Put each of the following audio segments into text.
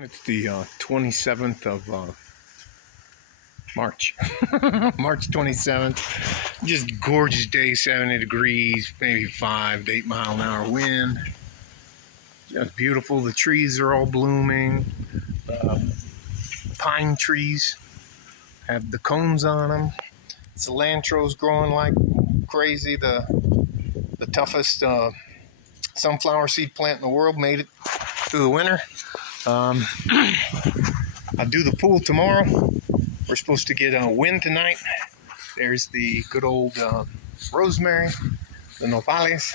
It's the 27th of March. March 27th. Just gorgeous day, 70 degrees, maybe 5 to 8 mile an hour wind. Just beautiful. The trees are all blooming. Pine trees have the cones on them. Cilantro's growing like crazy. The toughest sunflower seed plant in the world made it through the winter. I'll do the pool tomorrow. We're supposed to get a wind tonight. There's the good old rosemary, the nopales.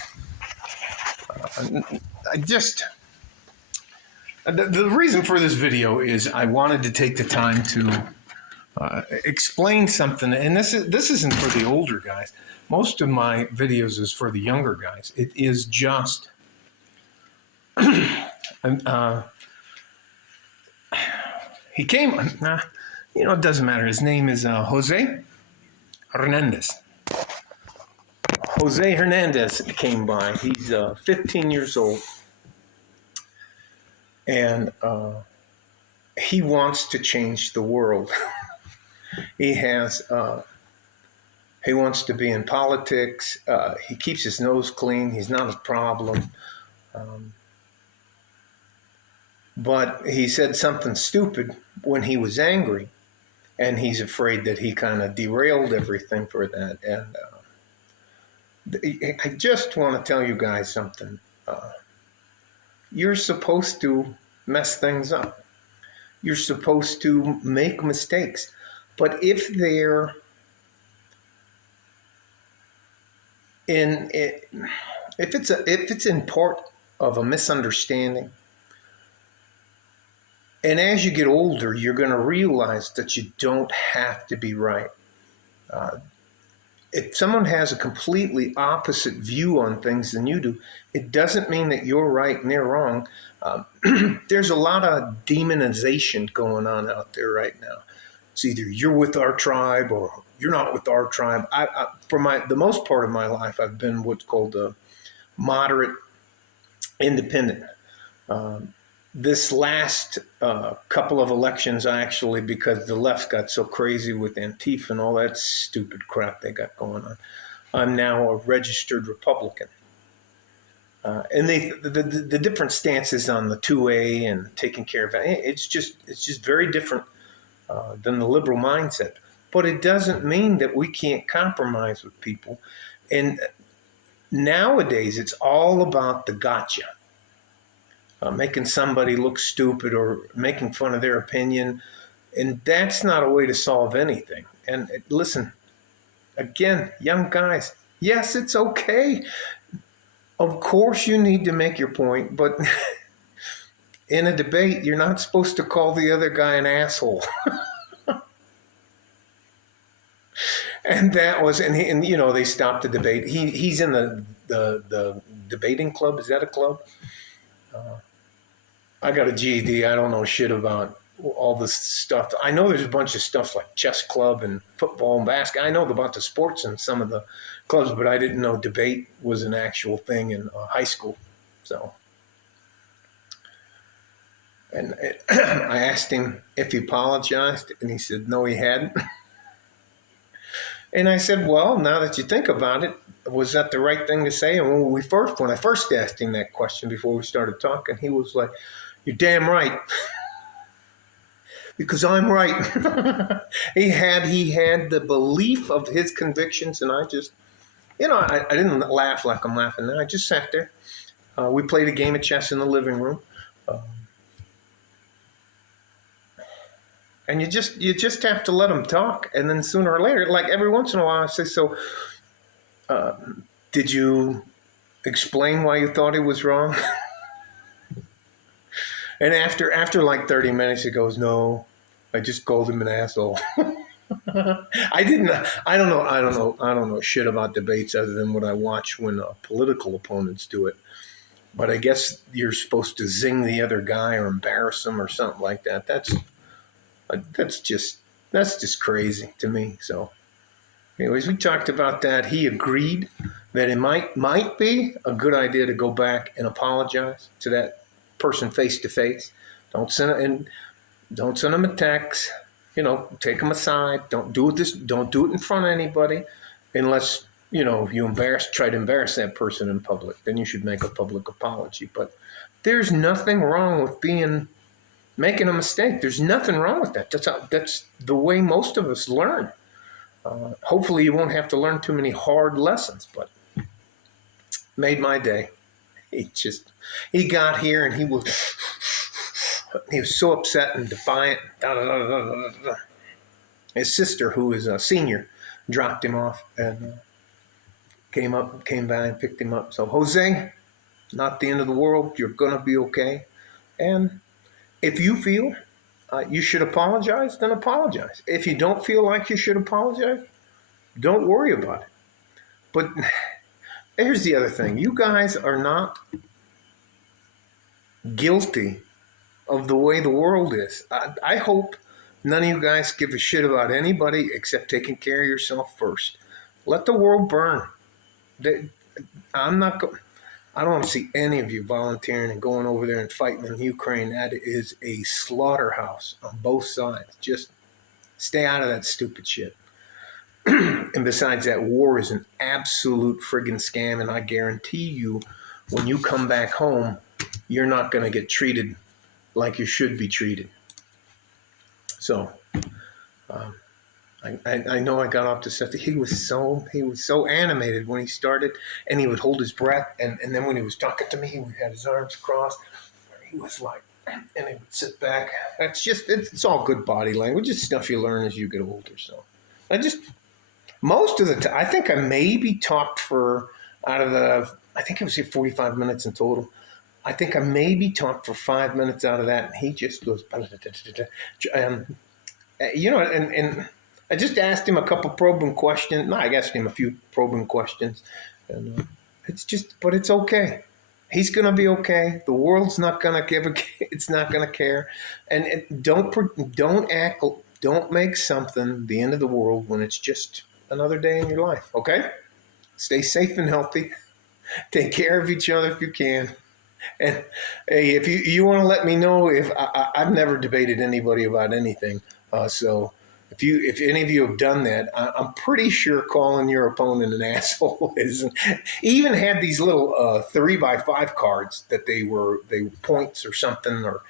The reason for this video is I wanted to take the time to explain something, and this isn't for the older guys. Most of my videos is for the younger guys. It is just he came, it doesn't matter. His name is Jose Hernandez. Jose Hernandez came by. He's 15 years old. And he wants to change the world. He wants to be in politics. He keeps his nose clean. He's not a problem. But he said something stupid when he was angry, and he's afraid that he kind of derailed everything for that. And I just want to tell you guys something. You're supposed to mess things up. You're supposed to make mistakes. But if they're if it's in part of a misunderstanding, and as you get older, you're going to realize that you don't have to be right. If someone has a completely opposite view on things than you do, it doesn't mean that you're right and they're wrong. There's a lot of demonization going on out there right now. It's either you're with our tribe or you're not with our tribe. For the most part of my life, I've been what's called a moderate independent. This last couple of elections, actually, because the left got so crazy with Antifa and all that stupid crap they got going on, I'm now a registered Republican. And the different stances on the 2A and taking care of it, it's just very different than the liberal mindset. But it doesn't mean that we can't compromise with people. And nowadays, it's all about the gotcha. Making somebody look stupid or making fun of their opinion. And that's not a way to solve anything. And listen, again, young guys, yes, it's okay. Of course you need to make your point, but in a debate, you're not supposed to call the other guy an asshole. And that was, and they stopped the debate. He's in the debating club. Is that a club? I got a GED. I don't know shit about all this stuff. I know there's a bunch of stuff like chess club and football and basketball. I know about the sports and some of the clubs, but I didn't know debate was an actual thing in high school. So, and I asked him if he apologized, and he said no, he hadn't. And I said, well, now that you think about it, was that the right thing to say? And when I first asked him that question before we started talking, he was like, "You're damn right," because I'm right. He had the belief of his convictions, and I just, I didn't laugh like I'm laughing now. I just sat there. We played a game of chess in the living room. And you just have to let them talk, and then sooner or later, like every once in a while, I say, "So, did you explain why you thought he was wrong?" And after like 30 minutes, he goes, "No, I just called him an asshole." I don't know shit about debates other than what I watch when political opponents do it. But I guess you're supposed to zing the other guy or embarrass him or something like that. That's just crazy to me. So anyways, we talked about that. He agreed that it might be a good idea to go back and apologize to that person face to face. Don't send it and don't send them a text. Take them aside. Don't do it. Don't do it in front of anybody, unless you try to embarrass that person in public. Then you should make a public apology. But there's nothing wrong with making a mistake. There's nothing wrong with that. That's the way most of us learn. Hopefully, you won't have to learn too many hard lessons. But made my day. He got here and he was so upset and defiant. His sister, who is a senior, dropped him off and came by and picked him up. So, Jose, not the end of the world. You're going to be okay. And if you feel you should apologize, then apologize. If you don't feel like you should apologize, don't worry about it. But here's the other thing. You guys are not guilty of the way the world is. I hope none of you guys give a shit about anybody except taking care of yourself first. Let the world burn. I don't want to see any of you volunteering and going over there and fighting in Ukraine. That is a slaughterhouse on both sides. Just stay out of that stupid shit. And besides that, war is an absolute friggin' scam, and I guarantee you, when you come back home, you're not going to get treated like you should be treated. So, I know I got off to something. He was so animated when he started, and he would hold his breath, and then when he was talking to me, he had his arms crossed. He was like, and he would sit back. It's all good body language. It's stuff you learn as you get older. So, most of the time, I think I maybe talked I think it was 45 minutes in total. I think I maybe talked for 5 minutes out of that, and he just goes, and I just asked him a couple probing questions. No, I asked him a few probing questions, and but it's okay. He's gonna be okay. The world's not gonna it's not gonna care, and don't make something the end of the world when it's just another day in your life. Okay, stay safe and healthy. Take care of each other if you can. And hey, if you want to let me know, if I've never debated anybody about anything, so if any of you have done that, I'm pretty sure calling your opponent an asshole is. He even had these little 3x5 cards that they were points or something, or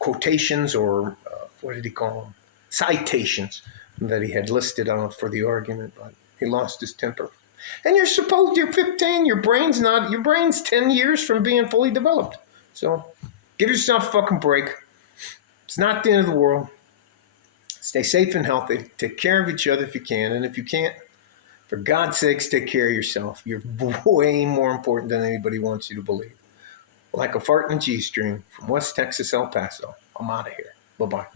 quotations, or what did he call them? Citations that he had listed on for the argument, but he lost his temper. And you're 15, your brain's 10 years from being fully developed. So give yourself a fucking break. It's not the end of the world. Stay safe and healthy. Take care of each other if you can. And if you can't, for God's sakes, take care of yourself. You're way more important than anybody wants you to believe. Like a fart in a G-string from West Texas, El Paso. I'm out of here. Bye-bye.